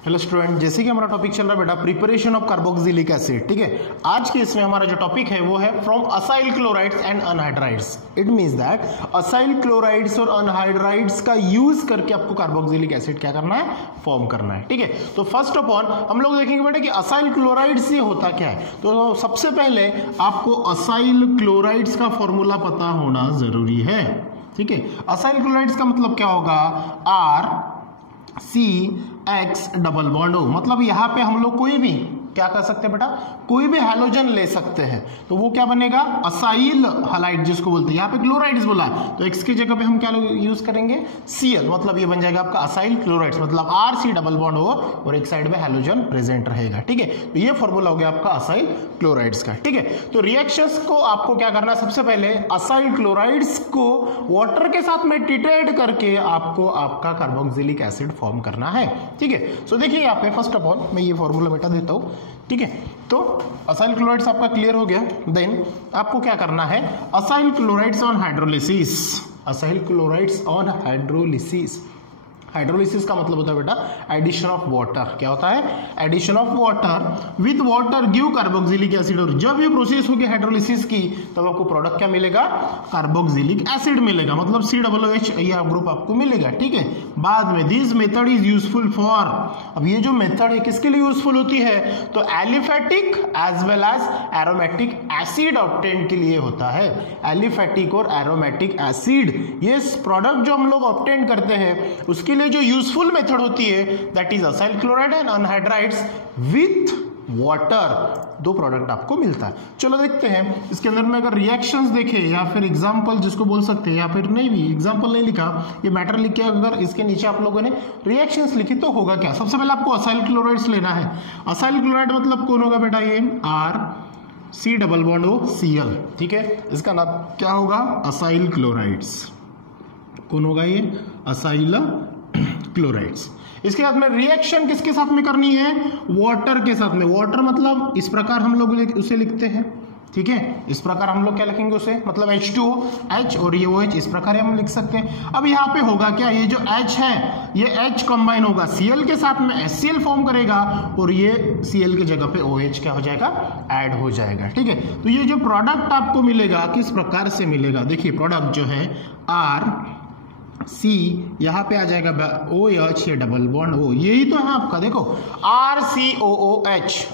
Hello student, जैसे कि हमारा टॉपिक चल रहा है बेटा प्रिपरेशन ऑफ कार्बोक्सिलिक एसिड। ठीक है, आज के इसमें हमारा जो टॉपिक है वो है from acyl chlorides and anhydrides. It means that acyl chlorides और अनहाइड्राइड्स का यूज करके आपको कार्बोक्सिलिक एसिड क्या करना है, फॉर्म करना है। ठीक है, तो फर्स्ट ऑफ ऑल हम लोग देखेंगे बेटा कि असाइल क्लोराइड्स से होता क्या है। तो सबसे पहले आपको असाइल क्लोराइड्स का फॉर्मूला पता होना जरूरी है। ठीक है, असाइल क्लोराइड्स का मतलब क्या होगा, RCX डबल बॉन्ड O। मतलब यहां पे हम लोग कोई भी क्या कर सकते हैं बेटा, कोई भी हैलोजन ले सकते हैं, तो वो क्या बनेगा, असाइल हैलाइड जिसको बोलते हैं। यहाँ पे क्लोराइड्स बोला है तो X की जगह पे हम क्या यूज करेंगे, Cl। मतलब ये बन जाएगा आपका असाइल क्लोराइड्स, मतलब RC डबल बॉन्ड O और एक साइड में हैलोजन प्रेजेंट रहेगा। ठीक है, तो ये फॉर्मूला हो गया आपका असाइल क्लोराइड्स का। ठीक है, तो रिएक्शंस को आपको क्या करना है, सबसे पहले असाइल क्लोराइड्स को वाटर के साथ में टिट्रेट करके आपको आपका कार्बोक्सिलिक एसिड फॉर्म करना है। ठीक है, सो देखिए यहाँ पे फर्स्ट ऑफ ऑल मैं ये फॉर्मूला बेटा देता हूँ। ठीक है, तो असाइल क्लोराइड्स आपका क्लियर हो गया। देन आपको क्या करना है, acyl chlorides on hydrolysis. Acyl chlorides on hydrolysis, hydrolysis का मतलब होता है बेटा एडिशन ऑफ वाटर। क्या होता है, addition of water with water give carboxylic acid. और जब ये प्रोसेस होगी हाइड्रोलिसिस की तब आपको प्रोडक्ट क्या मिलेगा, कार्बोक्सिलिक एसिड मिलेगा, मतलब COOH ये ग्रुप आपको मिलेगा। ठीक है, बाद में this method is useful for, अब ये जो मेथड है किसके लिए यूजफुल होती है, तो aliphatic as well as aromatic acid obtain के लिए होता है। एलिफेटिक और एरोमेटिक एसिड ये प्रोडक्ट जो हम लोग ऑब्टेन करते हैं उसके जो यूजफुल मेथड होती है that is acyl chloride and anhydrides with water. दो प्रोडक्ट आपको मिलता है। चलो देखते हैं इसके अंदर में अगर रिएक्शंस देखें या फिर एग्जांपल जिसको बोल सकते हैं, या फिर नहीं भी एग्जांपल नहीं लिखा, ये मैटर लिख के अगर इसके नीचे आप लोगों ने रिएक्शंस लिखी तो होगा क्या। सबसे पहले आपको असाइल क्लोराइड्स लेना है। असाइल क्लोराइड मतलब कौन होगा बेटा, ये RC double bond O Cl। ठीक है, इसका नाम क्या होगा, असाइल क्लोराइड्स। कौन होगा ये, असाइल क्लोराइड्स। इसके साथ में रिएक्शन किसके साथ में करनी है, वाटर के साथ में। वाटर मतलब इस प्रकार हम लोग उसे लिखते हैं। ठीक है, इस प्रकार हम लोग क्या लिखेंगे उसे, मतलब H2O H और ये OH, इस प्रकार हम लिख सकते हैं। अब यहाँ पे होगा क्या, ये जो H है ये H कंबाइन होगा Cl के साथ में, HCl फॉर्म करेगा और ये Cl की जगह पे OH क्या हो जाएगा, ऐड हो जाएगा। ठीक है, तो ये जो प्रोडक्ट आपको मिलेगा किस प्रकार से मिलेगा, देखिए प्रोडक्ट जो है RC यहाँ पे आ जाएगा OH, ये डबल बॉन्ड O, यही तो है आपका, देखो RCOOH।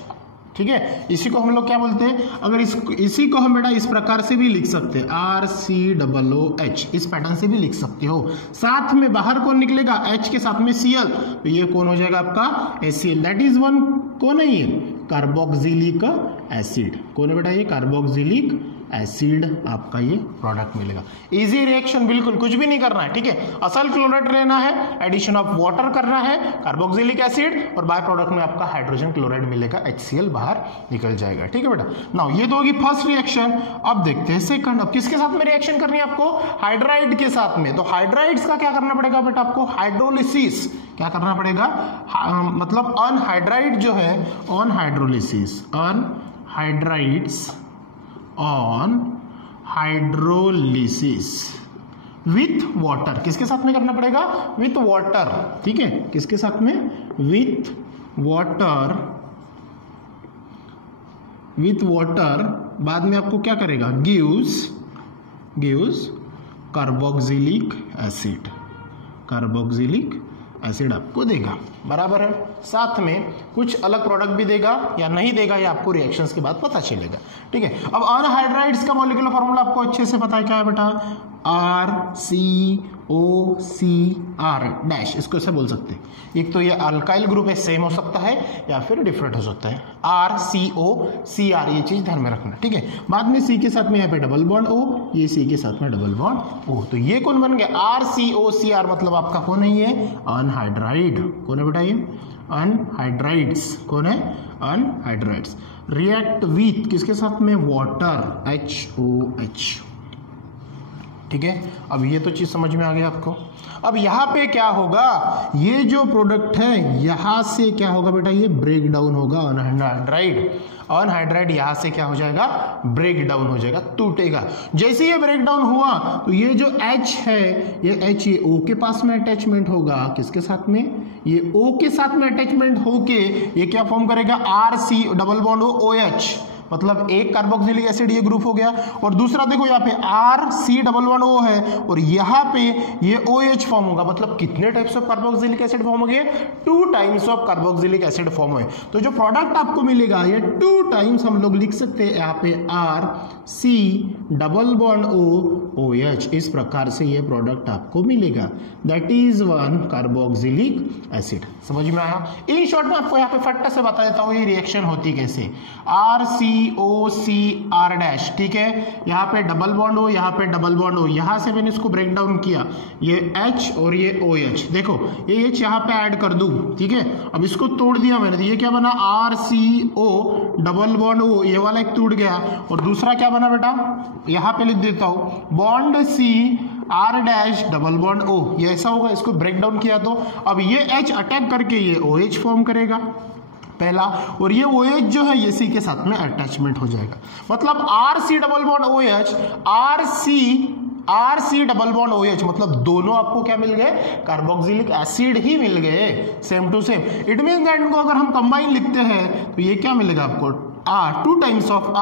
ठीक है, इसी को हम लोग क्या बोलते हैं, अगर इसी को हम बेटा इस प्रकार से भी लिख सकते हैं, RCOOH, इस पैटर्न से भी लिख सकते हो। साथ में बाहर कौन निकलेगा, H के साथ में Cl, तो ये कौन हो जाएगा आपका HCl। दैट इज वन कौन है, ये कार्बोक्सिलिक एसिड। कौन है बेटा, ये कार्बोक्सिलिक एसिड आपका ये प्रोडक्ट मिलेगा। इजी रिएक्शन, बिल्कुल कुछ भी नहीं करना है। ठीक है, असाइल क्लोराइड लेना है, एडिशन ऑफ वाटर करना है, कार्बोक्सिलिक एसिड, और बाय प्रोडक्ट में आपका हाइड्रोजन क्लोराइड मिलेगा, HCl बाहर निकल जाएगा। ठीक है बेटा, नाउ ये तो होगी फर्स्ट रिएक्शन। अब देखते हैं सेकंड। अब किसके साथ में रिएक्शन करनी है आपको, हाइड्राइड के साथ में। तो हाइड्राइड्स का क्या करना पड़ेगा बेटा आपको, हाइड्रोलिसिस क्या करना पड़ेगा, मतलब अनहाइड्राइड जो है, on hydrolysis, anhydrides on hydrolysis with water. किसके साथ में करना पड़ेगा, विथ वाटर। ठीक है, किसके साथ में, विथ वाटर, विथ वाटर। बाद में आपको क्या करेगा, gives carboxylic acid, carboxylic acid आपको देगा, बराबर है। साथ में कुछ अलग प्रोडक्ट भी देगा या नहीं देगा, ये आपको रिएक्शंस के बाद पता चलेगा। ठीक है, अब अनहाइड्राइड्स का मॉलिक्यूलर फॉर्मूला आपको अच्छे से पता है, क्या है बेटा, RCOCR डैश, इसको ऐसे बोल सकते हैं। एक तो ये अल्काइल ग्रुप है, सेम हो सकता है या फिर डिफरेंट हो सकता है। RCOCR ये चीज ध्यान में रखना। ठीक है, बाद में C के साथ में यहाँ पे डबल बॉन्ड O, ये C के साथ में डबल बॉन्ड O, तो ये कौन बन गया, RCOCR, मतलब आपका कौन है ये, अनहाइड्राइड। कौन है बेटा ये, अनहाइड्राइड्स। कौन है, अनहाइड्राइड्स। रिएक्ट विथ किसके साथ में, वाटर, HOH। ठीक है, अब ये तो चीज समझ में आ गया आपको। अब यहाँ पे क्या होगा, ये जो प्रोडक्ट है यहां से क्या होगा बेटा, ये ब्रेक डाउन होगा अनहाइड्राइड। अनहाइड्राइड यहाँ से क्या हो जाएगा, ब्रेक डाउन हो जाएगा, टूटेगा। जैसे ये ब्रेक डाउन हुआ तो ये जो H है, ये H ये O के पास में अटैचमेंट होगा, किसके साथ में, ये O के साथ में अटैचमेंट होके ये क्या फॉर्म करेगा, RC डबल बॉन्ड OH, मतलब एक कार्बोक्सिलिक एसिड ये ग्रुप हो गया। और दूसरा देखो यहाँ पे RC डबल बॉन्ड O है और यहाँ पे ये OH फॉर्म होगा, मतलब कितने types of carboxylic acid form हो गए, 2 times of carboxylic acid form हुए। तो जो प्रोडक्ट आपको मिलेगा ये 2 टाइम्स हम लोग लिख सकते हैं यहाँ पे RC डबल बॉन्ड OH, इस प्रकार से ये प्रोडक्ट आपको मिलेगा, दैट इज 1 कार्बोक्सिलिक एसिड। समझ में आया। इन शॉर्ट में आपको यहाँ पे फट्टा से बता देता हूँ ये रिएक्शन होती कैसे, RCOCR डैश, ठीक है, यहाँ पे डबल बॉन्ड हो, यहाँ पे डबल बॉन्ड हो, यहाँ से मैंने इसको ब्रेक डाउन किया, ये H और ये OH, देखो ये H यहाँ पे ऐड कर दूं, ठीक है, अब इसको तोड़ दिया मैंने, तो ये क्या बना, RCO डबल बॉन्ड O, ये वाला एक टूट गया, और दूसरा क्या बना बेटा, यहाँ पे लिख देता हूं bond C R dash double bond O, ये ऐसा होगा, इसको ब्रेक डाउन किया तो अब ये H अटैक करके ये OH फॉर्म करेगा पहला, और ये OH जो है ये C के साथ में अटैचमेंट हो जाएगा, मतलब RC double bond OH RC double bond OH, मतलब दोनों आपको क्या मिल गए, कार्बोक्सिलिक एसिड ही मिल गए, same to same. It mean that इनको अगर हम कंबाइन लिखते हैं तो ये क्या मिलेगा आपको, 2 times of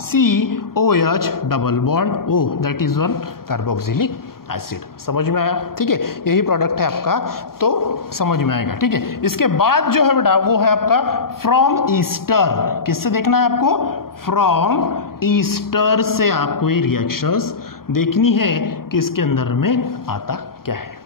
RCOH double bond O, that is 1 carboxylic acid. समझ में आया, ठीक है, यही प्रोडक्ट है आपका, तो समझ में आएगा, ठीक है। इसके बाद जो है बेटा वो है आपका फ्रॉम ईस्टर, किससे देखना है आपको, फ्रॉम ईस्टर से आपको ये रिएक्शंस देखनी है कि इसके अंदर में आता क्या है।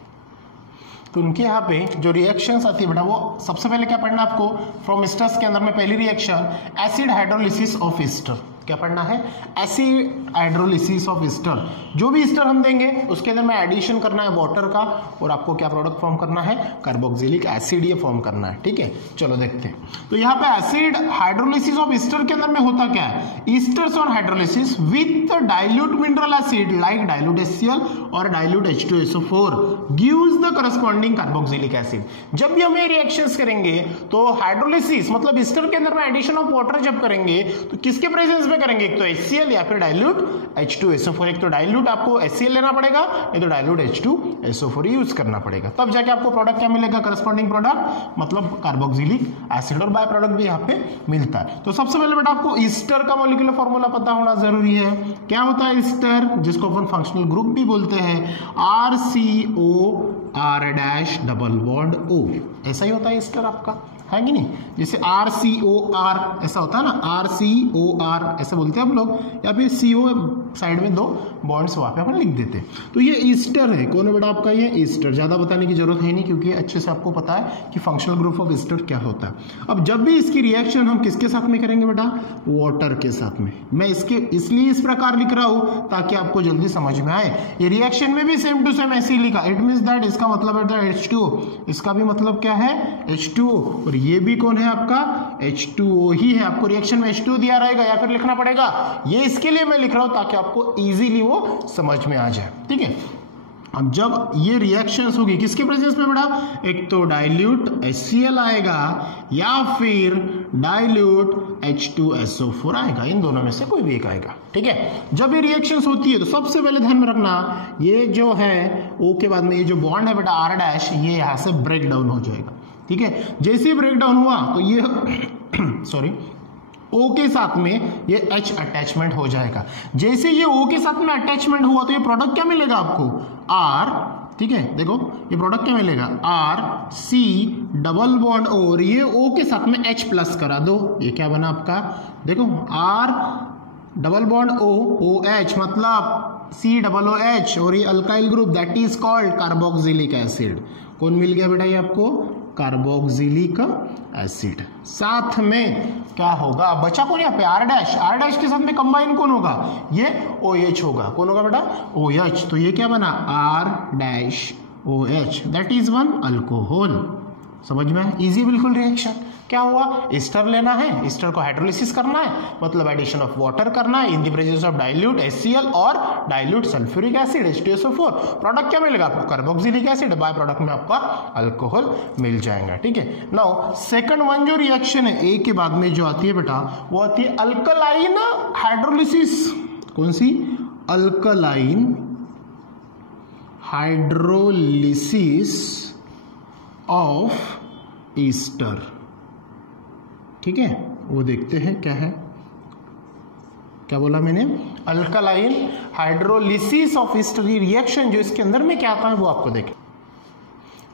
तो उनके यहाँ पे जो रिएक्शंस आती है बेटा, वो सबसे पहले क्या पढ़ना आपको, फ्रॉम ईस्टर्स के अंदर में पहली reaction acid hydrolysis of Easter, क्या पढ़ना है, एसिड हाइड्रोलिसिस ऑफ ईस्टर। जो भी ईस्टर हम देंगे उसके अंदर में एडिशन करना है वाटर का, और आपको क्या प्रोडक्ट फॉर्म करना है, कार्बोक्सिलिक एसिड ये फॉर्म करना है, ठीक है। चलो देखते हैं, तो यहाँ पे एसिड हाइड्रोलिसिस ऑफ ईस्टर के अंदर में होता क्या है, esters on hydrolysis with dilute mineral acid like dilute HCl और dilute H2SO4 gives the corresponding carboxylic acid. जब भी हम ये रिएक्शंस करेंगे तो हाइड्रोलिसिस मतलब ईस्टर के अंदर में एडिशन ऑफ वाटर जब करेंगे तो किसके प्रेजेंस में करेंगे, एक तो HCl या फिर डाइल्यूट H2SO4, एक तो डाइल्यूट आपको HCl लेना पड़ेगा, नहीं तो डाइल्यूट H2SO4 यूज करना पड़ेगा, तब जाके आपको प्रोडक्ट क्या मिलेगा, करस्पॉन्डिंग प्रोडक्ट, मतलब कार्बोक्सिलिक एसिड, और बाय प्रोडक्ट भी यहाँ पे मिलता है। तो सबसे पहले बेटा आपको ईस्टर का मॉलिक्यूलर फॉर्मूला पता होना जरूरी है। क्या होता है ईस्टर, जिसको अपन फंक्शनल ग्रुप भी बोलते हैं, RCOR dash double bond O, ऐसा ही होता है ईस्टर आपका, है कि नहीं, जैसे RCOR ऐसा होता है ना, RCOR ऐसे बोलते हैं हम लोग, या फिर CO साइड में 2 बॉन्ड्स वहां पे अपन लिख देते हैं। तो ये ईस्टर है, कौन है बेटा आपका, ये ईस्टर, ज्यादा बताने की जरूरत है नहीं क्योंकि अच्छे से आपको पता है कि फंक्शनल ग्रुप ऑफ ईस्टर क्या होता है। अब जब भी इसकी रिएक्शन हम किसके साथ में करेंगे बेटा, वाटर के साथ में। मैं इसके इसलिए इस प्रकार लिख रहा हूं ताकि आपको जल्दी समझ में आए। ये रिएक्शन में भी सेम टू सेम ऐसे ही लिखा, इट मींस दैट इसका मतलब है H2O, इसका भी मतलब क्या है H2O, और ये भी कौन है आपका H2O ही है। आपको रिएक्शन में H2O दिया रहेगा या फिर लिखना पड़ेगा, ये इसके लिए मैं लिख रहा हूं ताकि आपको इजीली वो समझ में आ जाए, ठीक है। अब जब ये रिएक्शंस होगी किसके प्रेजेंस में बेटा, एक तो डाइल्यूट HCl आएगा या फिर डाइल्यूट H2SO4 आएगा, इन दोनों में से कोई भी एक आएगा, ठीक है। जब ये रिएक्शंस होती है तो सबसे पहले ध्यान में रखना, ये जो है O के बाद में ये जो बॉन्ड है बेटा R डैश, ये यहां से ब्रेक डाउन हो जाएगा, ठीक है। जैसे ही ब्रेक डाउन हुआ तो ये सॉरी O के साथ में ये H अटैचमेंट हो जाएगा। जैसे ये O के साथ में अटैचमेंट हुआ तो ये प्रोडक्ट क्या मिलेगा आपको, R, ठीक है। देखो ये प्रोडक्ट क्या मिलेगा, RC डबल बॉन्ड O, और ये O के साथ में H प्लस करा दो, ये क्या बना आपका, देखो R double bond O OH, मतलब C डबल OH, और ये alkyl group that is called carboxylic acid. कौन मिल गया बेटा ये आपको, कार्बोक्सिलिक एसिड। साथ में क्या होगा, बचा कौन यहाँ पे, R डैश के साथ में कंबाइन कौन होगा, ये OH होगा, कौन होगा बेटा, OH। तो ये क्या बना, R dash OH, that is 1 alcohol. समझ में आया? इजी बिल्कुल रिएक्शन। क्या हुआ, एस्टर लेना है, एस्टर को हाइड्रोलिसिस करना है, मतलब एडिशन ऑफ वाटर करना है in the presence of dilute HCl और dilute sulphuric acid H2SO4। Product क्या मिलेगा आपको, कार्बोक्सिलिक एसिड, बाय प्रोडक्ट में आपका अल्कोहल मिल जाएगा। ठीक है, नाउ सेकंड वन जो रिएक्शन है ए के बाद में जो आती है बेटा, वो आती है अल्कलाइन हाइड्रोलिसिस। कौन सी, अल्कलाइन हाइड्रोलिसिस ऑफ ईस्टर। ठीक है, वो देखते हैं क्या है, क्या बोला मैंने, alkaline hydrolysis of Easter. Reaction जो इसके अंदर में क्या आता है वो आपको देखें।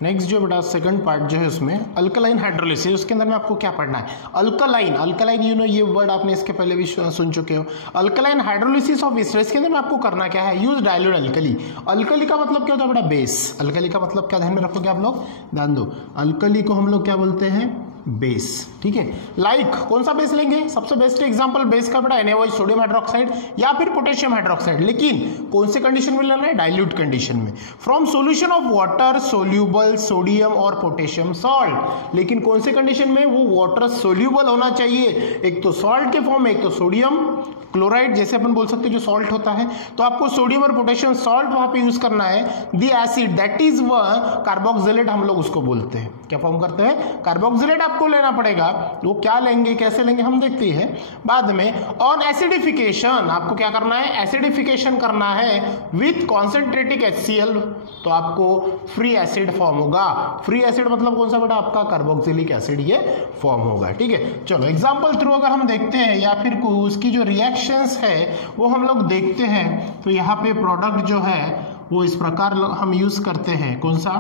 नेक्स्ट जो बेटा सेकंड पार्ट जो है उसमें अल्कलाइन हाइड्रोलिसिस, उसके अंदर में आपको क्या पढ़ना है, अल्कलाइन, अल्कलाइन यू नो ये वर्ड आपने इसके पहले भी सुन चुके हो। अल्कलाइन हाइड्रोलिसिस ऑफ ईस्टर, इसके अंदर में आपको करना क्या है, यूज डाइल्यूट अल्कली। अल्कली का मतलब क्या होता है बेटा, बेस। अल्कली का मतलब क्या ध्यान में रखोगे आप लोग, ध्यान दो, अल्कली को हम लोग क्या बोलते हैं, बेस। ठीक है, लाइक कौन सा बेस लेंगे, सबसे बेस्ट एग्जांपल बेस का बेटा NaOH सोडियम हाइड्रोक्साइड या फिर पोटेशियम हाइड्रोक्साइड, लेकिन कौन से कंडीशन में लेना है, डाइल्यूट कंडीशन में, from solution of water soluble sodium और पोटेशियम सॉल्ट। लेकिन कौन से कंडीशन में, वो वाटर सोल्यूबल होना चाहिए, एक तो सॉल्ट के फॉर्म में, एक तो सोडियम क्लोराइड जैसे अपन बोल सकते हैं जो सॉल्ट होता है, तो आपको सोडियम और पोटेशियम सॉल्ट वहां पे यूज करना है। द एसिड दैट इज व कार्बोक्सिलेट हम लोग उसको बोलते हैं, क्या फॉर्म करते हैं, कार्बोक्सिलेट आपको लेना पड़ेगा। वो क्या लेंगे, कैसे लेंगे, हम देखते हैं बाद में। ऑन एसिडिफिकेशन आपको क्या करना है, एसिडिफिकेशन करना है विथ कॉन्सेंट्रेटिक HCl, तो आपको फ्री एसिड फॉर्म होगा। फ्री एसिड मतलब कौन सा बेटा, आपका कार्बोक्सिलिक एसिड ये फॉर्म होगा। ठीक है, चलो एग्जांपल थ्रू अगर हम देखते हैं या फिर उसकी जो रिएक्शंस है वो हम लोग देखते हैं, तो यहाँ पे प्रोडक्ट जो है वो इस प्रकार हम यूज करते हैं, कौन सा,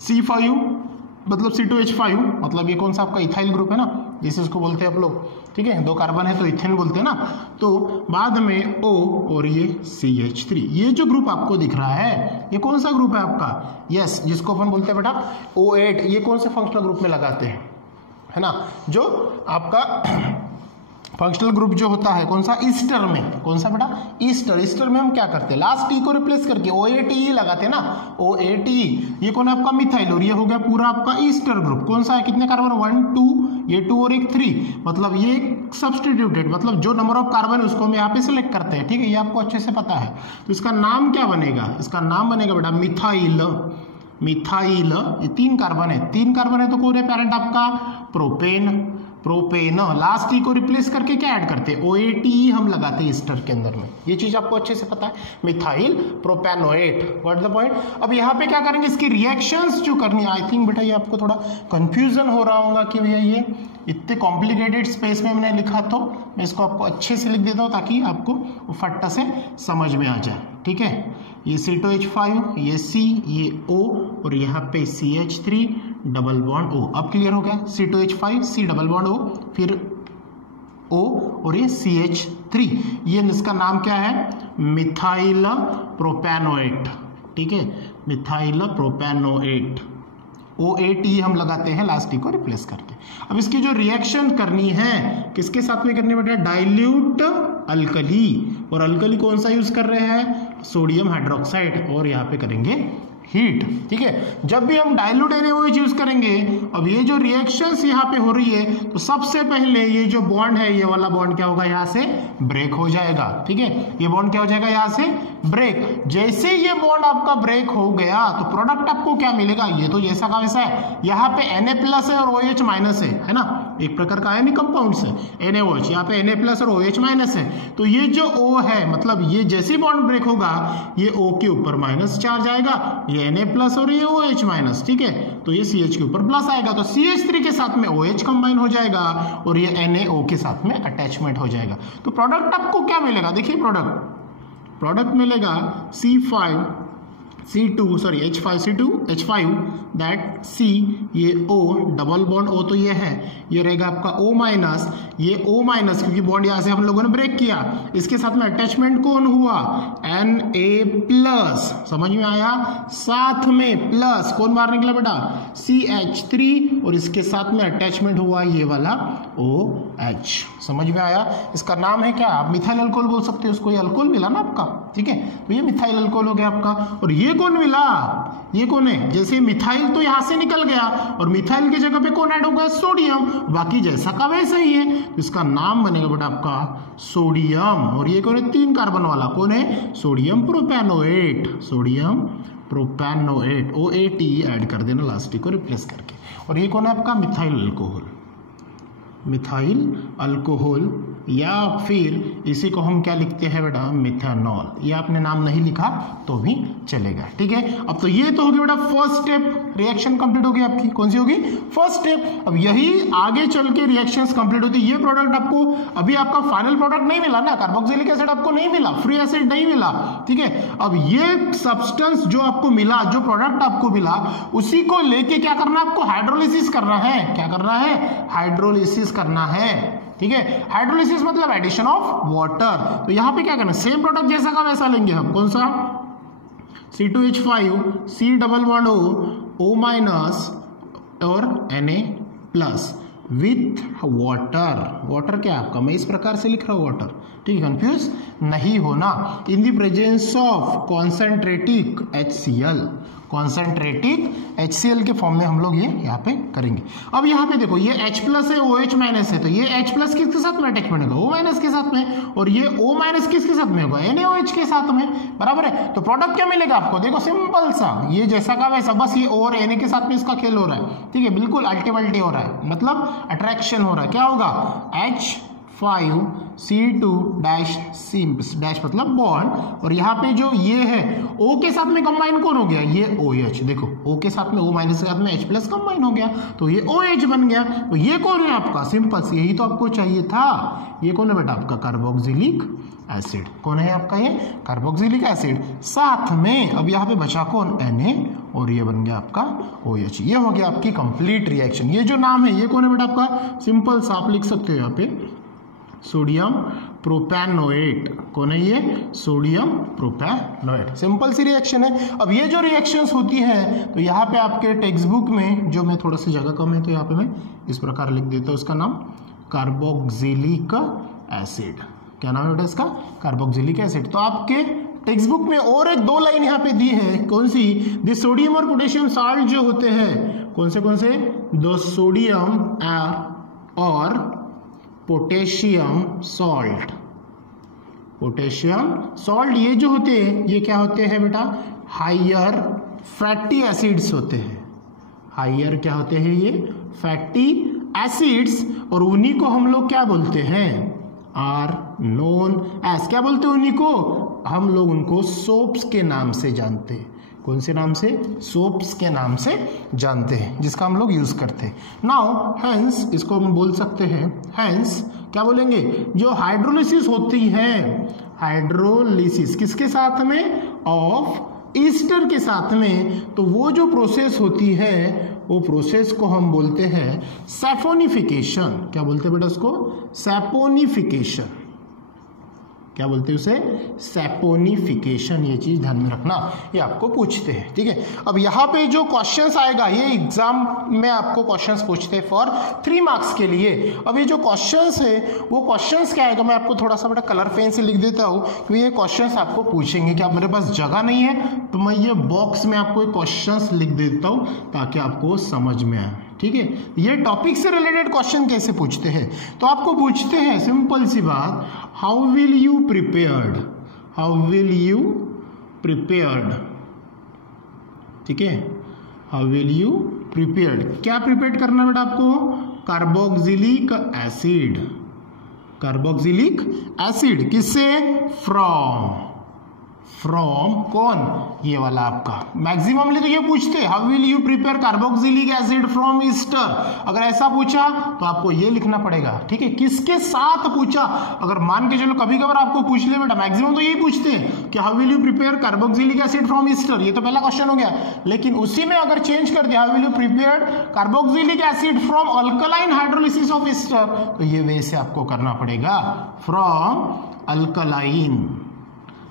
C5 मतलब C2H5, मतलब ये कौन सा आपका इथाइल ग्रुप है ना, जिसे इसको बोलते हैं आप लोग। ठीक है, दो कार्बन है तो इथेन बोलते हैं ना। तो बाद में O और ये CH3, ये जो ग्रुप आपको दिख रहा है ये कौन सा ग्रुप है आपका, यस, जिसको अपन बोलते हैं बेटा O8। ये कौन से फंक्शनल ग्रुप में लगाते हैं, है ना, जो आपका फंक्शनल ग्रुप जो होता है कौन सा, ईस्टर में, कौन सा बेटा, ईस्टर। ईस्टर में हम क्या करते हैं, लास्ट ई को रिप्लेस करके OATE लगाते हैं ना, OATE। ये कौन है आपका मिथाइल, और ये हो गया पूरा आपका ईस्टर ग्रुप। कौन सा है, कितने कार्बन, 1 2, ये 2 और एक 3, मतलब ये सब्स्टिट्यूटेड, मतलब जो नंबर ऑफ कार्बन है उसको हम यहाँ पे सिलेक्ट करते हैं। ठीक है, ये आपको अच्छे से पता है। तो इसका नाम क्या बनेगा, इसका नाम बनेगा बेटा मिथाइल। मिथाइल, ये 3 कार्बन है, 3 कार्बन है तो कौन है पेरेंट आपका, प्रोपेन। प्रोपेन, लास्ट ई को रिप्लेस करके क्या ऐड करते हैं, OATE हम लगाते हैं ईस्टर के अंदर में। ये चीज आपको अच्छे से पता है, methyl propanoate, what the point. अब यहाँ पे क्या करेंगे, इसकी रिएक्शंस जो करनी है, आई थिंक बेटा ये आपको थोड़ा कंफ्यूजन हो रहा होगा कि भैया ये इतने कॉम्प्लिकेटेड स्पेस में मैंने लिखा, तो मैं इसको आपको अच्छे से लिख देता हूँ ताकि आपको फट्टा से समझ में आ जाए। ठीक है, ये C2H5, ये C, ये O और यहाँ पे CH3 डबल बॉन्ड O। अब क्लियर हो गया, C2H5 C double bond O, फिर O और ये CH3, ये इसका नाम क्या है, मिथाइल प्रोपेनोएट। ठीक है, मिथाइल प्रोपेनोएट, OATE हम लगाते हैं लास्ट ई को रिप्लेस करके। अब इसकी जो रिएक्शन करनी है किसके साथ में करनी बेटा, डाइल्यूट अल्कली, और अल्कली कौन सा यूज कर रहे हैं, सोडियम हाइड्रोक्साइड, और यहाँ पे करेंगे हीट। ठीक है, जब भी हम डाइल्यूट NaOH यूज करेंगे, अब ये जो रिएक्शंस यहाँ पे हो रही है, तो सबसे पहले ये जो बॉन्ड है, ये वाला बॉन्ड क्या होगा, यहाँ से ब्रेक हो जाएगा। ठीक है, ये बॉन्ड क्या हो जाएगा, यहाँ से ब्रेक। जैसे ये बॉन्ड आपका ब्रेक हो गया तो प्रोडक्ट आपको क्या मिलेगा, ये तो जैसा का वैसा है, यहाँ पे Na+ है और OH- है ना, एक प्रकार का आयनिक कंपाउंड्स है NaOH, यहाँ पे Na+ और OH- है। तो ये जो O है, मतलब ये जैसे बॉन्ड ब्रेक होगा ये O के ऊपर माइनस चार्ज आएगा, ये Na+ और ये OH-। ठीक है, तो ये CH के ऊपर प्लस आएगा, तो CH3 के साथ में OH कंबाइन हो जाएगा और ये NaO के साथ में अटैचमेंट हो जाएगा। तो प्रोडक्ट आपको क्या मिलेगा, देखिए प्रोडक्ट मिलेगा H5 दैट C, ये O डबल बॉन्ड O तो ये है, ये रहेगा आपका O-, ये O- क्योंकि बॉन्ड यहाँ से हम लोगों ने ब्रेक किया, इसके साथ में अटैचमेंट कौन हुआ, Na+, समझ में आया, साथ में प्लस कौन बाहर निकला बेटा, CH3, और इसके साथ में अटैचमेंट हुआ ये वाला OH। समझ में आया, इसका नाम है क्या, आप मिथाइल अल्कोहल बोल सकते हो उसको, ये अल्कोहल मिला ना आपका। ठीक है, तो ये मिथाइल अल्कोहल हो गया आपका। और ये कौन मिला, ये कौन है, जैसे मिथाइल तो यहां से निकल गया और मिथाइल की जगह पे कौन ऐड होगा, सोडियम, बाकी जैसा का वैसा ही है, तो इसका नाम बनेगा बेटा आपका सोडियम। और ये कौन है, 3 कार्बन वाला, कौन है, sodium propanoate, sodium propanoate, OAT add कर देना लास्ट को रिप्लेस करके। और ये कौन है आपका, मिथाइल अल्कोहल, मिथाइल अल्कोहल, या फिर इसी को हम क्या लिखते हैं बेटा, मिथेनॉल। ये आपने नाम नहीं लिखा तो भी चलेगा, ठीक है। अब तो ये तो हो गया बेटा फर्स्ट स्टेप, रिएक्शन कंप्लीट होगी आपकी, कौन सी होगी, फर्स्ट स्टेप। अब यही आगे चल के रिएक्शंस कंप्लीट होती है। ये प्रोडक्ट आपको अभी आपका फाइनल प्रोडक्ट नहीं मिला ना, कार्बोक्सिलिक एसिड आपको नहीं मिला, फ्री एसिड नहीं मिला, ठीक है। अब ये सब्सटेंस जो आपको मिला, जो प्रोडक्ट आपको मिला, उसी को लेके क्या करना है आपको, हाइड्रोलिसिस करना है। क्या करना है, हाइड्रोलिसिस करना है, ठीक है। हाइड्रोलिसिस मतलब एडिशन ऑफ वाटर। तो यहां पे क्या करना है, सेम प्रोडक्ट जैसा का वैसा लेंगे हम, कौन सा, C2H5 C double bond O minus और Na+ विथ वाटर। वाटर क्या है आपका, मैं इस प्रकार से लिख रहा हूं वाटर, ठीक है, कंफ्यूज नहीं होना। In the presence of कॉन्सेंट्रेटिक HCl, कॉन्सेंट्रेटिक HCl के फॉर्म में हम लोग ये यहाँ पे करेंगे। अब यहाँ पे देखो ये H+ है, OH- है, तो ये H+ किसके साथ में अटैचमेंट होगा, O- के साथ में, और ये O- किसके साथ में होगा, NaOH के साथ में, बराबर है। तो प्रोडक्ट क्या मिलेगा आपको, देखो सिंपल सा, ये जैसा का वैसा, बस ये O और Na के साथ में इसका खेल हो रहा है, ठीक है, बिल्कुल अल्टीमल्टी हो रहा है, मतलब अट्रैक्शन हो रहा है। क्या होगा, H5C2- मतलब बॉन्ड, और यहाँ पे जो ये है O के साथ में कंबाइन कौन हो गया, ये OH, देखो O के साथ में O- के साथ में H+ कंबाइन हो गया, तो ये OH बन गया। तो ये कौन है आपका, सिंपल, यही तो आपको चाहिए था। ये कौन है बेटा आपका, कार्बोक्सिलिक एसिड। कौन है आपका, ये कार्बोक्सिलिक एसिड। साथ में अब यहाँ पे बचा कौन, Na, और ये बन गया आपका OH। ये हो गया आपकी कंप्लीट रिएक्शन। ये जो नाम है ये कौन है बेटा आपका, सिंपल सा आप लिख सकते हो यहाँ पे, सोडियम प्रोपेनोएट। कौन है ये, सोडियम प्रोपेनोएट। सिंपल सी रिएक्शन है। अब ये जो रिएक्शंस होती हैं, तो यहाँ पे आपके टेक्स्ट बुक में, जो मैं थोड़ा सी जगह कम है तो यहाँ पे मैं इस प्रकार लिख देता हूँ, इसका नाम कार्बोक्सिलिक एसिड। क्या नाम है बेटा इसका, कार्बोक्सिलिक एसिड। तो आपके टेक्स्ट बुक में और एक 2 लाइन यहाँ पे दी है, कौन सी, द सोडियम और पोटेशियम साल्ट जो होते हैं, कौन से, द सोडियम और पोटेशियम सॉल्ट, पोटेशियम सॉल्ट ये जो होते हैं, ये क्या होते हैं बेटा, हायर फैटी एसिड्स होते हैं। हायर क्या होते हैं, ये फैटी एसिड्स, और उन्हीं को हम लोग क्या बोलते हैं, आर नोन एज, क्या बोलते हैं उन्हीं को, हम लोग उनको सोप्स के नाम से जानते हैं। कौन से नाम से, सोप्स के नाम से जानते हैं, जिसका हम लोग यूज करते हैं। नाउ हेंस, इसको हम बोल सकते हैं, हेंस क्या बोलेंगे, जो हाइड्रोलिसिस होती है, हाइड्रोलिसिस किसके साथ में, ऑफ ईस्टर के साथ में, तो वो जो प्रोसेस होती है, वो प्रोसेस को हम बोलते हैं सैपोनिफिकेशन। क्या बोलते हैं बेटा उसको, सैपोनिफिकेशन। क्या बोलते हैं उसे, सैपोनिफिकेशन। ये चीज ध्यान में रखना, ये आपको पूछते हैं, ठीक है। अब यहाँ पे जो क्वेश्चंस आएगा, ये एग्जाम में आपको क्वेश्चंस पूछते हैं फॉर 3 मार्क्स के लिए। अब ये जो क्वेश्चंस है, वो क्वेश्चंस क्या आएगा, मैं आपको थोड़ा सा बेटा कलर पेन से लिख देता हूँ, क्योंकि ये क्वेश्चंस आपको पूछेंगे कि आप, मेरे पास जगह नहीं है, तो मैं ये बॉक्स में आपको क्वेश्चंस लिख देता हूँ ताकि आपको समझ में आए, ठीक है। ये टॉपिक से रिलेटेड क्वेश्चन कैसे पूछते हैं, तो आपको पूछते हैं सिंपल सी बात, how will you prepared, how will you prepared, ठीक है, हाउ विल यू प्रिपेयर्ड। क्या प्रिपेयर करना बेटा आपको, कार्बोक्सिलिक एसिड, कार्बोक्सिलिक एसिड किससे, फ्रॉम कौन, ये वाला आपका मैक्सिममली तो ये पूछते हैं, how will you prepare carboxylic acid from Easter. अगर ऐसा पूछा तो आपको ये लिखना पड़ेगा, ठीक है, किसके साथ पूछा। अगर मान के चलो कभी कभार आपको पूछ ले बेटा, मैक्सिमम तो यही पूछते हैं कि how will you prepare carboxylic acid from Easter, ये तो पहला क्वेश्चन हो गया। लेकिन उसी में अगर चेंज कर दिया, how will you prepare carboxylic acid from alkaline hydrolysis of Easter, तो ये वैसे आपको करना पड़ेगा, फ्रॉम अल्कलाइन,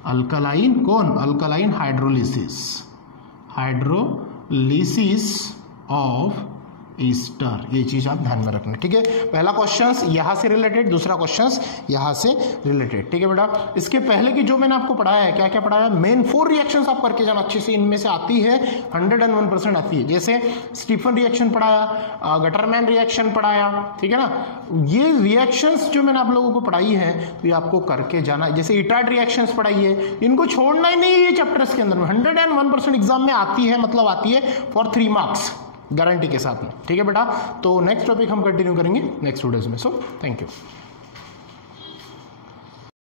अल्कलाइन कौन, alkaline hydrolysis, hydrolysis of Easter, ये चीज आप ध्यान में रखना, ठीक है। पहला क्वेश्चंस यहां से रिलेटेड, दूसरा क्वेश्चंस यहां से रिलेटेड, ठीक है बेटा। इसके पहले की जो मैंने आपको पढ़ाया है, क्या क्या पढ़ाया, मेन 4 रिएक्शंस आप करके जाना अच्छे से, इनमें से आती है 101% आती है। जैसे स्टीफन रिएक्शन पढ़ाया, गटरमैन रिएक्शन पढ़ाया, ठीक है ना। ये रिएक्शंस जो मैंने आप लोगों को पढ़ाई है तो ये आपको करके जाना। जैसे इटार्ड रिएक्शंस पढ़ाई है, इनको छोड़ना ही नहीं है ये चैप्टर्स के अंदर में। 101% एग्जाम में आती है, मतलब आती है फॉर 3 मार्क्स गारंटी के साथ में, ठीक है बेटा। तो नेक्स्ट टॉपिक हम कंटिन्यू करेंगे नेक्स्ट वीडियोस में। So thank you.